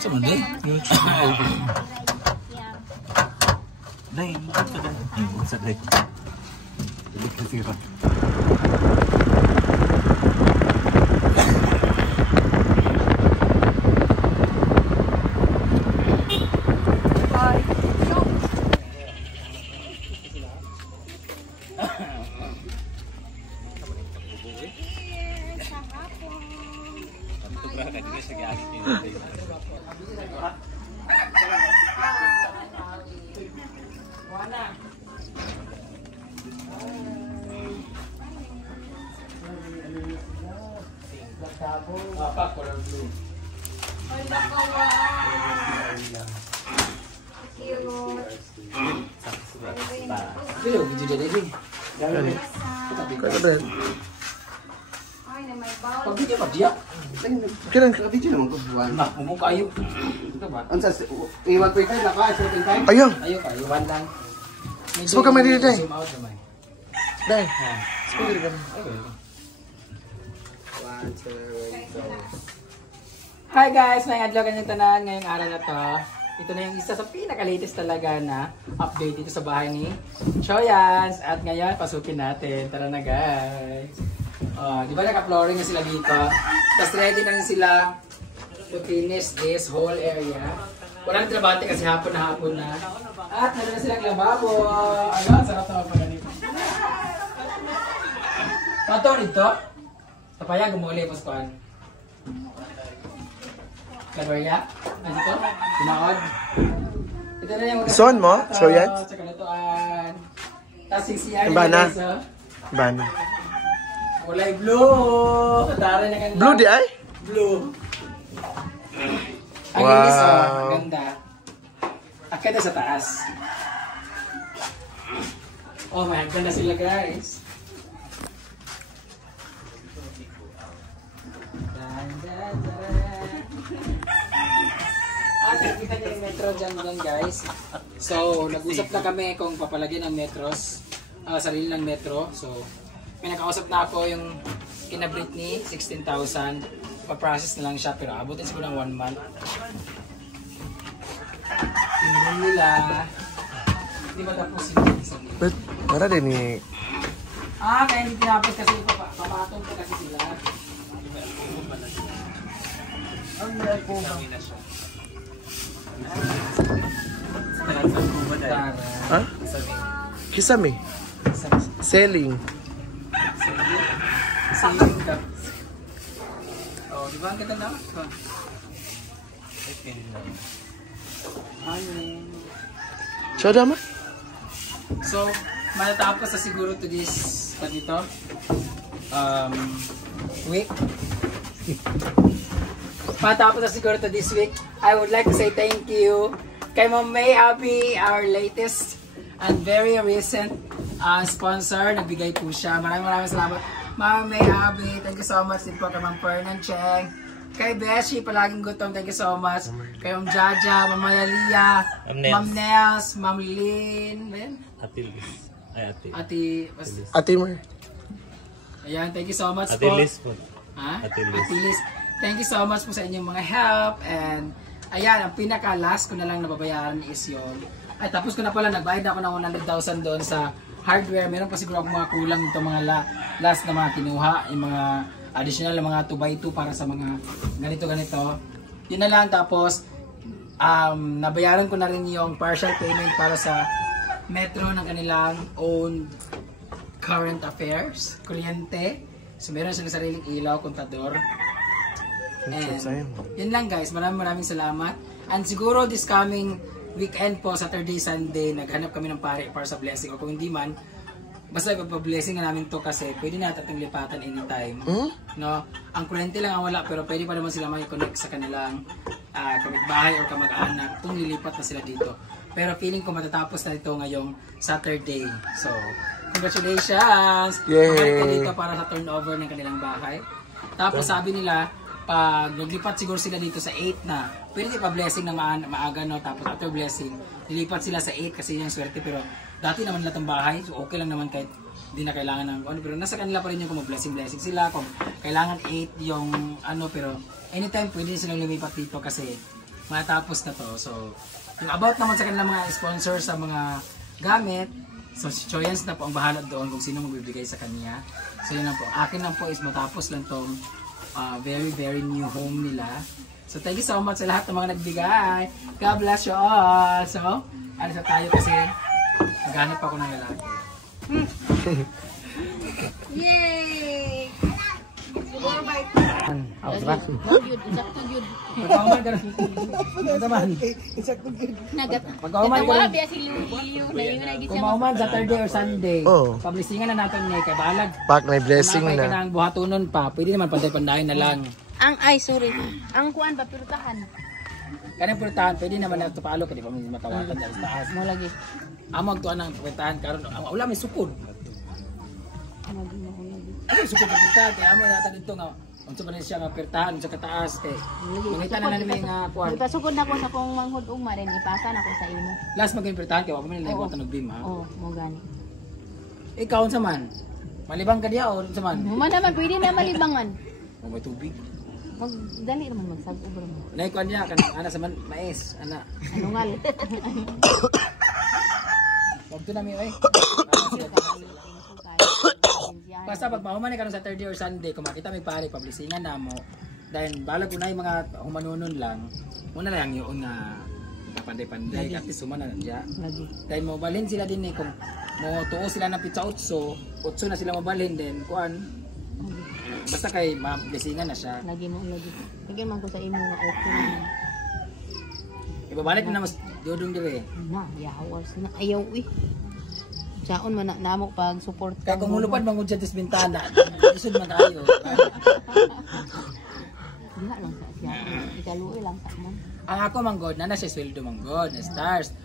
Sama deh. Dai, apa dah? Masak dai. Jadi kasih apa? Apa kurang blue? Pero video dia ni. Tapi kau ada. Pag video pa dia. Kailan? Video naman ko buwan. Nah, mumukha kayo. Ito ba? Ang sa iwan ko ikaw naka sa tingkay. Ayaw. Ayaw ka, iwan lang. Gusto ka man dito, Day? Zoom out naman. Day. Gusto ka dito. Hi guys! May adlaw kanyang tanan ngayong araw na to. Ito na yung isa sa pinaka-latest talaga na update dito sa bahay ni Choyans. At ngayon, pasukin natin. Tara na guys! Di ba naka-flooring na sila dito? Tapos ready na rin sila to finish this whole area. Walang trabante kasi hapon na. At meron na silang lababo. Ano? Sarap na pa ganito. Tato rito. Tapaya, gumuli po sa kuhan. Labarya? Ano ito? Tumakod? Ito na yung... Son mo? So yan? Sa kalutuan. Tapos CCR Bana. guys, oh. Bana. Kulay blue! Tara na ganda. Blue di ay? Blue. Ang Wow. linis, oh. Ang ganda. Akita sa taas. Oh my, ganda sila guys. Nakikita niyo yung metro dyan guys. So, nag-usap na kami kung papalagyan ng metros, sarili ng metro. So, may nakausap na ako yung kina Britney, 16,000. Pa-process na lang siya, pero abutin siguro ng 1 month. Tingnan nila. Hindi ba tapos yung isa nila? But, para din ni... Kaya hindi tinapos kasi papatong pa kasi sila. Ang meron po ba? Ha? Kisame. Selling. Selling ka. Oh, di ba ang ganda na? So, dama? So, matatapos na siguro to this dito week. Matapos na siguro to this week. I would like to say thank you kay Ma'am May Abby, our latest and very recent sponsor. Nagbigay po siya. Maraming salamat. Ma'am May Abby, thank you so much din po kay Ma'am Fernan Cheng. Kay Beshi, palaging gutom, thank you so much. Kay Ma'am Jaja, Ma'am Mayalia, Ma'am Nels, Ma'am Lynn, Ate Liz. Ay, ate. Ate Mer. Ayan, thank you so much Ate po. Liz po. Ha? Ate Liz. Ate Liz. Thank you so much po sa inyong mga help. And ayan, ang pinaka-last ko na lang nababayaran is yun. Ay, tapos ko na pala, nagbayad na ako ng 100,000 doon sa hardware. Meron pa siguro ako mga kulang ito, mga last na mga kinuha. Yung mga additional na mga 2x2 para sa mga ganito. Yun na lang. Tapos, nabayaran ko na rin yung partial payment para sa Metro ng kanilang own current affairs, kuryente. So, meron silang sariling ilaw, kontador. And yun lang guys, maraming salamat. And siguro this coming weekend po, Saturday, Sunday, naghanap kami ng pare para sa blessing. O kung hindi man, basta ipapablessing na namin to kasi pwede na natin lipatan anytime. No? Ang kuryente lang ang wala, pero pwede pa naman sila mag-connect sa kanilang kapitbahay o kamag-anak kung lilipat na sila dito. Pero feeling ko matatapos na ito ngayong Saturday. So, congratulations! Makalik dito para sa turnover ng kanilang bahay. Tapos sabi nila, pag naglipat siguro sila dito sa 8 na, pwede pa blessing ng maaga, no? Tapos after blessing, nilipat sila sa 8 kasi yung swerte. Pero dati naman lahat ng bahay, so okay lang naman kahit hindi na kailangan ng ano, pero nasa kanila pa rin yung kung mag-blessing sila, kung kailangan 8 yung ano, pero anytime pwede silang lumipat dito kasi matapos na to. So, yung about naman sa kanilang mga sponsor sa mga gamit, so si Choyans na po ang bahala doon kung sino magbibigay sa kanya. So yun lang po, akin lang po is matapos lang tong very new home nila. So thank you so much sa lahat ng mga nagbigay. God bless you all. So, alis na tayo kasi maghanap ako ng lalaki. Yay! Pag-auman ka rin. Pag-auman ka rin. Kung mauman Saturday or Sunday, publisingan na natin niya kay balag. Pak may blessing Kung na. ka ng buhatunon pa, pwede naman panday-pandahin na lang. Ang kuan ba pirutahan? Kanang purtahan, pwede naman na tupalo ka, di ba matawatan dahil sa taas. Mo lagi. Amag tuan ng purtahan, karon ang wala may sukod. Ano sukod ng purtahan, kaya amo yata dito nga, unsa man siya nga purtahan sa kataas kay. Mangita na namin nga kuan. Itasugod na ko sa kong manghud ugma rin ipasa na ko sa imo. Last maging purtahan kay wa man nila ikuan beam ha. Oh, mo gani. Ikaw unsa man? Malibang ka diya o unsa man? Human naman pwede na malibangan. O may tubig. Magdali naman magsag-ub ra mo. Nay kuan niya kan ana sa man mais, ana. Ano ngal? Wag to na mi oy. Basta pag mahuman ni karon Saturday or Sunday, kung makita may pare, publisingan na mo. Dahil balag ko na yung mga humanunon lang, muna lang yung na panday-panday, at least sumana na dyan. Dahil mabalhin sila din kung tuo sila ng pizza 8 na sila mabalhin din, kuan. Basta kay mablisingan na siya. Lagi mo, lagi. Bigyan man ko sa imo nga okay na. Ibabalik na mas diodong dire. Na, yawas na. Ayaw eh. Saon man namo pag support kaya kung mulupad mangud sa bintana isud man tayo diha lang sa siya ikaluoy lang sa man ang ako manggod na siya sweldo manggod na stars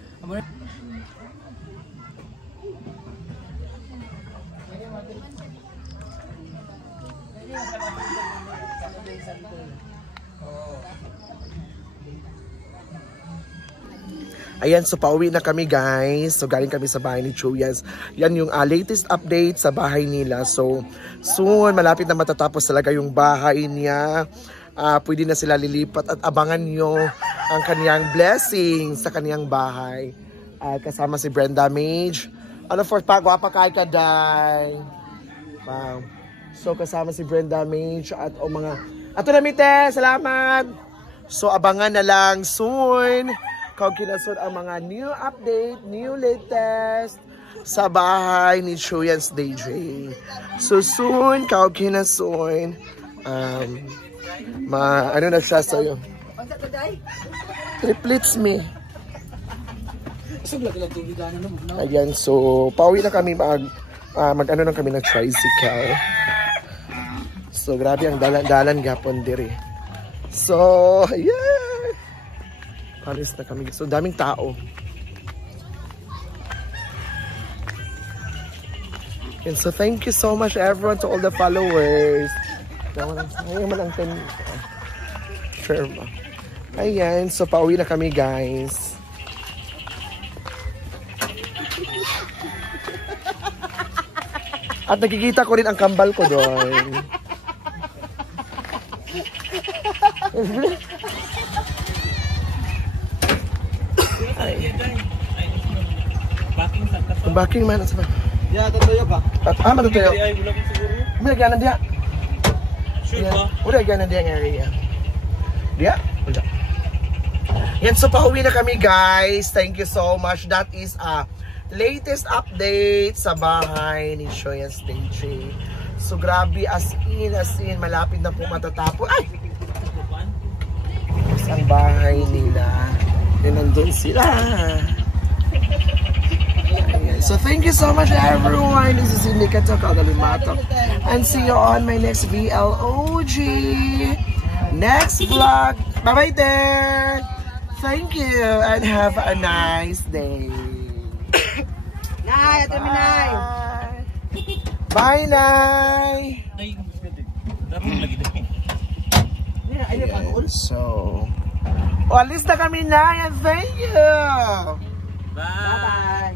Ayan, so pauwi na kami guys. So galing kami sa bahay ni Chuyans. Yan yung latest update sa bahay nila. So soon, malapit na matatapos talaga yung bahay niya. Pwede na sila lilipat at abangan nyo ang kaniyang blessing sa kaniyang bahay. Kasama si Brenda Mage. Ano for pa, guwapa kay kaday. Wow. So kasama si Brenda Mage at mga... Ato na mite, salamat! So abangan na lang soon. Kung kinasod ang mga new update, new latest sa bahay ni Chuyans DJ. So soon, kung kinasod, ano na siya sa'yo? Triplets me. Ayan, so pauwi na kami mag-ano na kami ng tricycle. So grabe ang dalan gapon dire. So, yeah. Alis na kami. So, daming tao. And so, thank you so much everyone to all the followers. Ngayon man ang 10. Sure ba? Ayan. So, pauwi na kami guys. At nakikita ko rin ang kambal ko doon. Backing man sa ba? Ya, tatuyo ba? Matutuyo. Ay, wala ko siguro. May gana dia. Sure ba? Wala gana dia ng area. Dia? Wala. Yan, so pauwi na kami guys. Thank you so much. That is latest update sa bahay ni Chuyans DJ. So grabe as in, malapit na po matatapos. Ay! Ang bahay nila. And nandun sila. So thank you so much everyone. This is Indika Kagalimato. And see you on my next VLOG. Next vlog. Bye-bye there. Thank you and have a nice day. Nay, ito mi nay. Bye, Nay. Dapat lagi din. So, alis na kami, Nay, and thank you. Bye.